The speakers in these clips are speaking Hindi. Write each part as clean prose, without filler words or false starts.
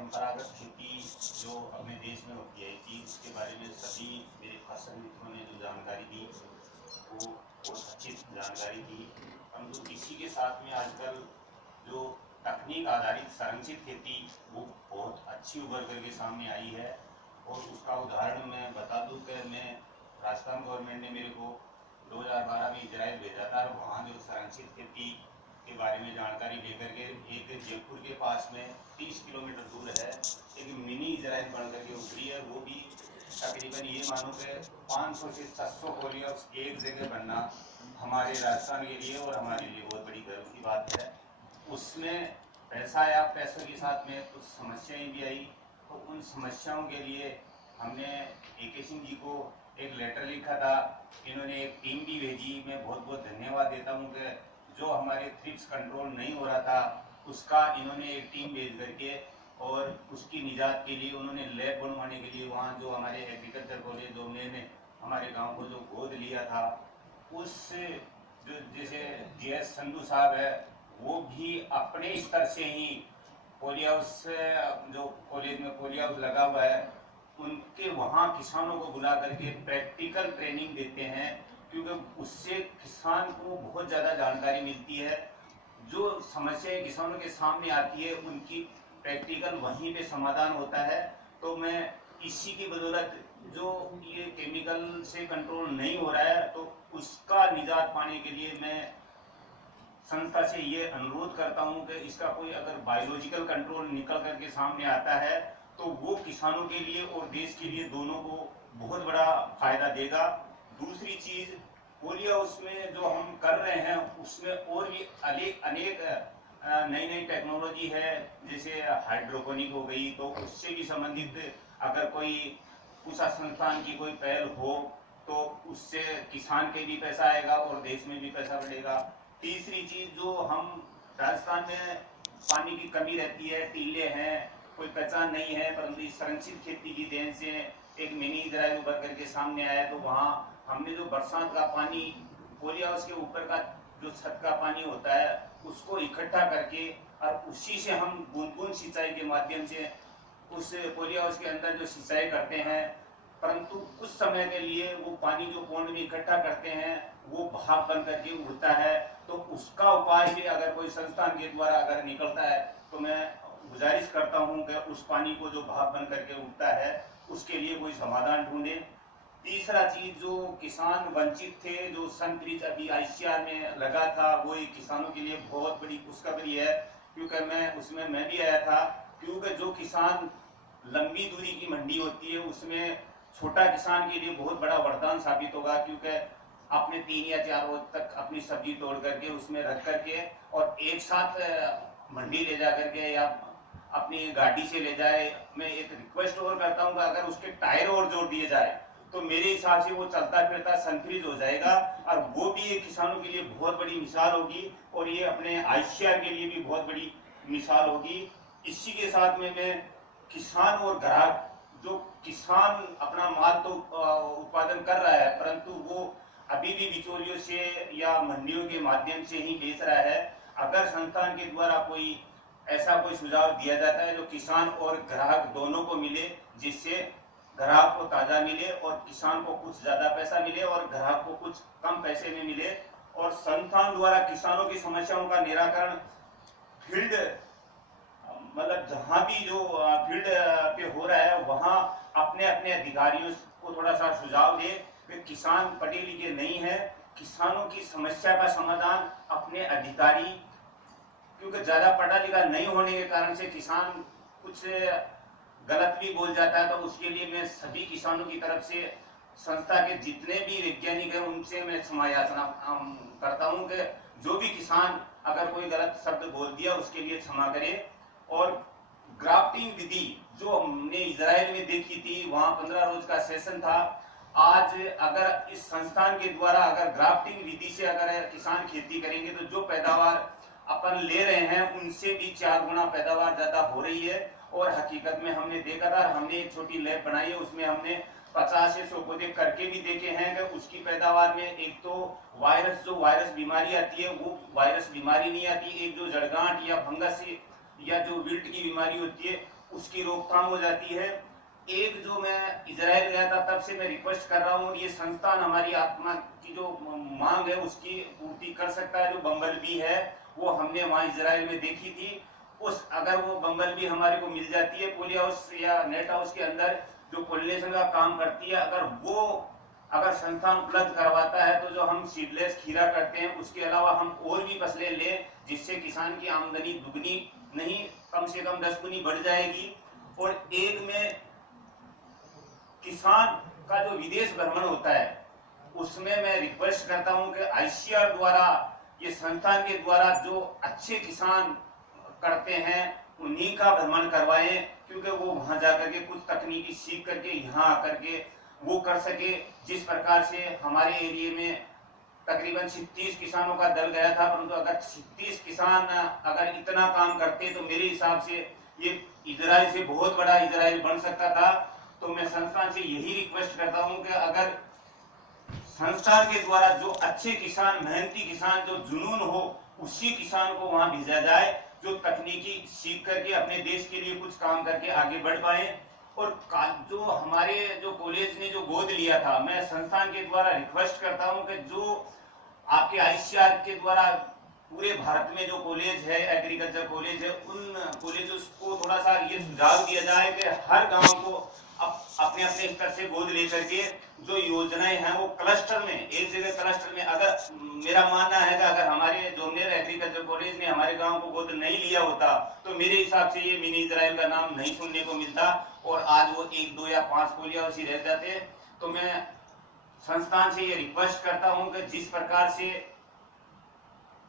परंपरागत खेती जो अपने देश में होती है कि उसके बारे में सभी मेरे फसल मित्रों ने जो जानकारी दी वो बहुत अच्छी जानकारी दी। परंतु इसी के साथ में आजकल जो तकनीक आधारित संरक्षित खेती वो बहुत अच्छी उभर करके सामने आई है। और उसका उदाहरण मैं बता दूं कि मैं राजस्थान गवर्नमेंट ने मेरे को 2012 में इजराइल भेजा था और वहाँ जो संरक्षित खेती के बारे में जानकारी लेकर के एक जयपुर के पास में 30 किलोमीटर दूर है एक मिनी इजराइल बन करके उभरी है। वो भी तकरीबन ये मानो कि 500 से 700 कोरियर्स एक जगह बनना हमारे राजस्थान के लिए और हमारे लिए बहुत बड़ी गर्व की बात है। उसमें पैसा आया, पैसों के साथ में कुछ समस्याएं भी आई। तो उन समस्याओं के लिए हमने AK सिंह जी को एक लेटर लिखा था। इन्होंने एक टीम भी भेजी। मैं बहुत बहुत धन्यवाद देता हूँ कि जो हमारे थ्रिप्स कंट्रोल नहीं हो रहा था उसका इन्होंने एक टीम भेज करके और उसकी निजात के लिए उन्होंने लैब बनवाने के लिए वहाँ जो हमारे एग्रीकल्चर कॉलेज जो ने हमारे गांव को जो गोद लिया था उस जो जैसे GS संधू साहब है वो भी अपने स्तर से ही पोलियो हाउस जो कॉलेज में पोलियो हाउस लगा हुआ है उनके वहाँ किसानों को बुला करके प्रैक्टिकल ट्रेनिंग देते हैं, क्योंकि उससे किसान को बहुत ज़्यादा जानकारी मिलती है। जो समस्याएं किसानों के सामने आती है उनकी प्रैक्टिकल वहीं पे समाधान होता है। तो मैं इसी की बदौलत जो ये केमिकल से कंट्रोल नहीं हो रहा है तो उसका निजात पाने के लिए मैं संस्था से ये अनुरोध करता हूं कि इसका कोई अगर बायोलॉजिकल कंट्रोल निकल करके सामने आता है तो वो किसानों के लिए और देश के लिए दोनों को बहुत बड़ा फायदा देगा। दूसरी चीज पोलियो उसमें जो हम कर रहे हैं उसमें और भी अनेक नई नई टेक्नोलॉजी है, जैसे हाइड्रोपोनिक हो गई। तो उससे भी संबंधित अगर कोई उस संस्थान की कोई पहल हो तो उससे किसान के भी पैसा आएगा और देश में भी पैसा बढ़ेगा। तीसरी चीज जो हम राजस्थान में पानी की कमी रहती है, टीले हैं, कोई पहचान नहीं है, परंतु इस संरक्षित खेती की देन से एक मिनी इजराइल उभर करके सामने आया। तो वहाँ हमने जो बरसात का पानी पोलियो हाउस के ऊपर का जो छत का पानी होता है उसको इकट्ठा करके और उसी से हम बूंद बूंद सिंचाई के माध्यम से उस पोलियो हाउस के अंदर जो सिंचाई करते हैं, परंतु कुछ समय के लिए वो पानी जो पौंड में इकट्ठा करते हैं वो भाप बन करके उड़ता है। तो उसका उपाय भी अगर कोई संस्थान के द्वारा अगर निकलता है तो मैं गुजारिश करता हूं कि उस पानी को जो भाप बन करके उड़ता है उसके लिए कोई समाधान ढूंढे। तीसरा चीज जो किसान वंचित थे, जो संतृज अभी ICR में लगा था, वो एक किसानों के लिए बहुत बड़ी खुशखबरी है, क्योंकि मैं भी आया था। क्योंकि जो किसान लंबी दूरी की मंडी होती है उसमें छोटा किसान के लिए बहुत बड़ा वरदान साबित होगा, क्योंकि अपने 3 या 4 रोज तक अपनी सब्जी तोड़ करके उसमें रख करके और एक साथ मंडी ले जा करके या अपनी गाड़ी से ले जाए। मैं एक रिक्वेस्ट और करता हूँ कि अगर उसके टायर और जोड़ दिए जाए तो मेरे हिसाब से वो चलता फिरता संतृज हो जाएगा और वो भी एक किसानों के लिए बहुत बड़ी मिसाल होगी और ये अपने ICR के लिए भी बहुत बड़ी मिसाल होगी। इसी के साथ में मैं किसान और ग्राहक, जो किसान अपना माल तो उत्पादन कर रहा है परंतु वो अभी भी बिचौलियों से या मंडियों के माध्यम से ही बेच रहा है। अगर संस्थान के द्वारा कोई ऐसा कोई सुझाव दिया जाता है जो किसान और ग्राहक दोनों को मिले, जिससे ग्राहक को ताजा मिले और किसान को कुछ ज्यादा पैसा मिले और ग्राहक को कुछ कम पैसे में मिले, और संस्थान द्वारा किसानों की समस्याओं का निराकरण फील्ड मतलब जहां भी जो फील्ड पे हो रहा है वहां अपने अपने अधिकारियों को थोड़ा सा सुझाव दे। वे किसान पढ़े लिखे नहीं है, किसानों की समस्या का समाधान अपने अधिकारी, क्योंकि ज्यादा पढ़ा लिखा नहीं होने के कारण से किसान कुछ गलत भी बोल जाता है। तो उसके लिए मैं सभी किसानों की तरफ से संस्था के जितने भी वैज्ञानिक हैं उनसे मैं क्षमा याचना करता हूं कि जो भी किसान अगर कोई गलत शब्द बोल दिया उसके लिए क्षमा करे। और ग्राफ्टिंग विधि जो हमने इजराइल में देखी थी, वहां 15 रोज का सेशन था। आज अगर इस संस्थान के द्वारा अगर ग्राफ्टिंग विधि से अगर किसान खेती करेंगे तो जो पैदावार अपन ले रहे हैं उनसे भी 4 गुना पैदावार ज्यादा हो रही है। और हकीकत में हमने देखा था, हमने एक छोटी लैब बनाई है, उसमें हमने 50 से 100 पौधे करके भी देखे हैं कि उसकी पैदावार में एक तो वायरस बीमारी आती है वो वायरस बीमारी नहीं आती, एक जो जड़गांठ या फंगस या जो विल्ट की बीमारी होती है उसकी रोकथाम हो जाती है। एक जो मैं इजराइल गया था तब से मैं रिक्वेस्ट कर रहा हूँ, ये संस्थान हमारी आत्मा की जो मांग है उसकी पूर्ति कर सकता है। जो बम्बल बी है वो हमने वहाँ इजराइल में देखी थी, उस अगर वो बम्बल बी हमारे को मिल जाती है पोली हाउस या नेट हाउस के अंदर जो पोलिनेशन का काम करती है, अगर संस्थान उपलब्ध करवाता है तो जो हम सीडलेस खीरा करते हैं उसके अलावा हम और भी फसलें लें, जिससे किसान की आमदनी दुगनी नहीं कम से कम 10 गुनी बढ़ जाएगी। और एक में किसान का जो विदेश भ्रमण होता है उसमें मैं रिक्वेस्ट करता हूं कि आईसीआर द्वारा, ये संस्थान के द्वारा जो अच्छे किसान करते हैं उन्हीं का भ्रमण करवाएं, क्योंकि वो वहां जाकर के कुछ तकनीकी सीख करके यहाँ आकर के वो कर सके। जिस प्रकार से हमारे एरिया में तकरीबन 36 किसानों का दल गया था, परंतु अगर 36 किसान अगर इतना काम करते तो मेरे हिसाब से ये इजराइल से बहुत बड़ा इजराइल बन सकता था। तो मैं संस्थान से यही रिक्वेस्ट करता हूं कि अगर संस्थान के द्वारा जो अच्छे किसान, मेहनती किसान, जो जुनून हो, उसी किसान को वहां भेजा जाए जो तकनीकी सीख करके अपने देश के लिए कुछ काम करके आगे बढ़ पाए। और जो हमारे जो कॉलेज ने जो गोद लिया था, मैं संस्थान के द्वारा रिक्वेस्ट करता हूं कि जो आपके आईसीआर के द्वारा पूरे भारत में जो कॉलेज है, एग्रीकल्चर कॉलेज है, उन कॉलेजों को थोड़ा सा ये सुझाव दिया जाए कि हर गांव को अपने अपने स्तर से गोद लेकर के जो योजनाएं हैं वो क्लस्टर में, एक जगह क्लस्टर में, अगर मेरा मानना है कि अगर हमारे जोनेर एग्रीकल्चर कॉलेज ने हमारे गांव को गोद नहीं लिया होता तो मेरे हिसाब से ये मिनी इजराइल का नाम नहीं सुनने को मिलता और आज वो 1, 2 या 5 पोलिया उसी रह जाते। तो मैं संस्थान से ये रिक्वेस्ट करता हूं कि जिस प्रकार से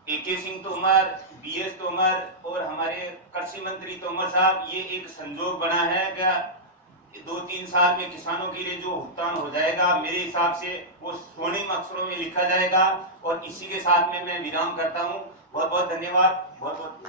AK सिंह तोमर, BS तोमर और हमारे कृषि मंत्री तोमर साहब, ये एक संजोग बना है कि 2-3 साल में किसानों के लिए जो भुगतान हो जाएगा, मेरे हिसाब से वो स्वर्णिम अक्षरों में लिखा जाएगा। और इसी के साथ में मैं विराम करता हूं। बहुत बहुत धन्यवाद। बहुत बहुत